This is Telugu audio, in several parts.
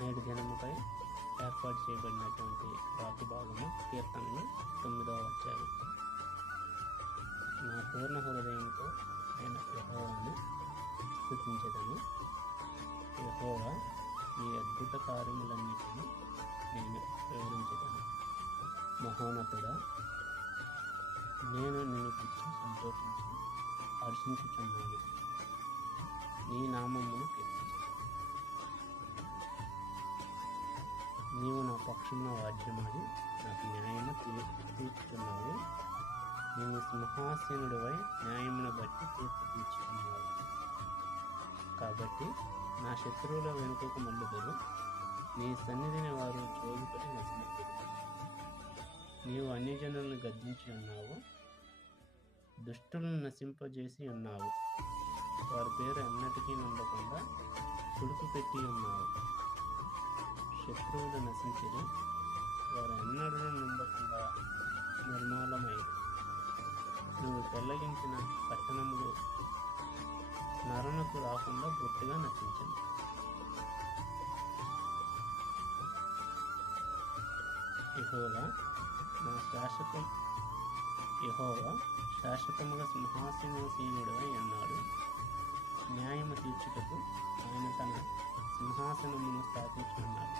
నేటి దినముపై ఏర్పాటు చేయబడినటువంటి వాక్య భాగము కీర్తనలు 9వ అధ్యాయం. నా పూర్ణ హృదయంతో నేను యెహోవాను స్తుతించెదను. యెహోవా నీ అద్భుత కార్యములన్నిటినీ నేను వివరించెదను. మహోన్నతుడా, నేను నిన్ను గురించి సంతోషించి హర్షించుచున్నాను. నీ నామమును కీర్తించెదను. నీవు నా పక్షమున వాద్యమాడి నాకు న్యాయము తీర్చుచున్నావు. నేను సింహాసీనుడివై న్యాయమును బట్టి తీర్పు తీర్చుచున్నావు. కాబట్టి నా శత్రువుల వెనుకకు మల్లుదురు, నీ సన్నిధిని వారు జోగుపడి నశించుదురు. నీవు అన్యజనులను గద్దించి ఉన్నావు, దుష్టులను నశింపజేసి ఉన్నావు. వారి పేరు ఎన్నటికీ నుండకుండా తుడుపు పెట్టి ఉన్నావు. శత్రువులు నశించిరి, వారు ఎన్నడూ నుండకుండా నిర్మూలమైరు. నువ్వు పెళ్లగించిన పట్టణములు స్మరణకు రాకుండా పూర్తిగా నశించింది. యెహోవా శాశ్వతముగా సింహాసీనుడై ఉన్నాడు. న్యాయము తీర్చుటకు ఆయన తన సింహాసనమును స్థాపించుకున్నాడు.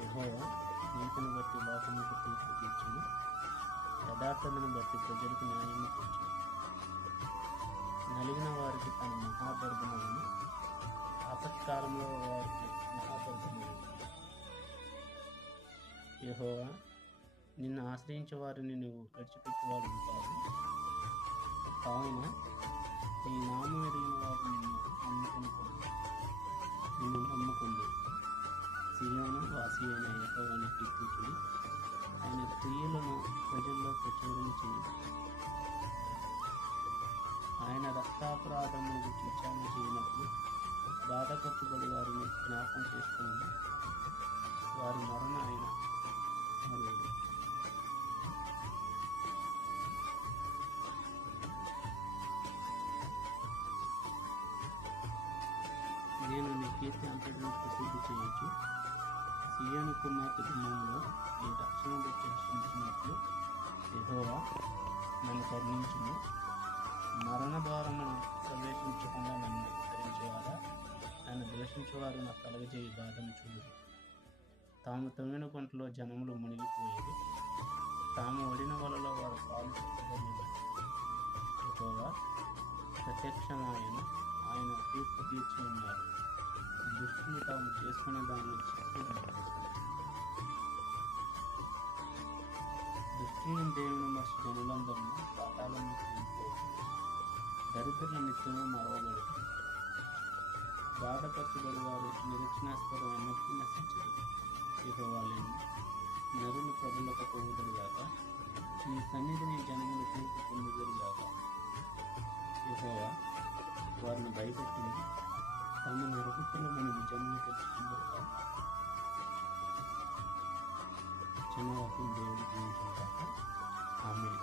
యెహోవా నీతిని బట్టి లోకముకు తీర్పు తీర్చును, యథార్థతను బట్టి ప్రజలకు న్యాయము తీర్చును. నలిగిన వారికి తన మహాదుర్గములను, ఆపత్కాలంలో వారికి మహాదుర్గములను. యెహోవా, నిన్ను ఆశ్రయించే వారిని నువ్వు విడిచిపెట్టేవాడు కాదు. కావున నీ నామం ఎరిగిన వారు నిన్ను నమ్ముకుంది. సియోను వాసి అయిన యెహోవాని కీర్తించుడి. ఆయన క్రియలను ప్రజల్లో ప్రచురణ చేయుడి. ఆయన రక్తాపరాధమును గురించి విచారణ చేయనప్పుడు బాధపరచబడి వారిని జ్ఞాపకం చేసుకుని వారి మరణ ఆయన మరుడు. నేను నీ కీర్తి అంతటిని ప్రసిద్ధి చేయొచ్చు. సియోను కుమార్తె గుమ్మంలో నీ రక్షణ బట్టి హర్షించినట్లు యెహోవా నన్ను కరుణించుము. మరణ ద్వారమును ప్రవేశించకుండా నన్ను ధరించేవారా, నన్ను ద్వేషించేవారు నాకు కలగజేయి బాధను చూడు. తాము తొమ్మిన గుంటలో జనములు మునిగిపోయేది, తాము ఒడిన వలలో వారు పాలు చెప్పబడినది. యెహోవా ప్రత్యక్షమాయను, ఆయన తీర్పు తీర్చి ఉన్నారు. దుష్టులు తాము చేసుకునే దానిని చెప్పి ఉన్నారు. దుష్టులను దేవుని మస్తు జనులందరూ పాతాళము వెళ్ళిపోతుంది. దరిద్రుల నిత్యము మరవబడదు. బాధపరచబడి వారు నిరీక్షణాస్పదం ఎన్నటికీ నశించదు. యెహోవాలేను నరులు ప్రభులకు పోవుదురుగాక, నీ సన్నిధిని జనములు తీర్పు పొందుదురుగాక. యెహోవా వారిని భయపెట్టింది, తమ నరపుత్రులు మన నిజంగా తెలుసుకుందరుగాక. చిన్న వాక్యం దేవుడికి కాక. ఆమేన్.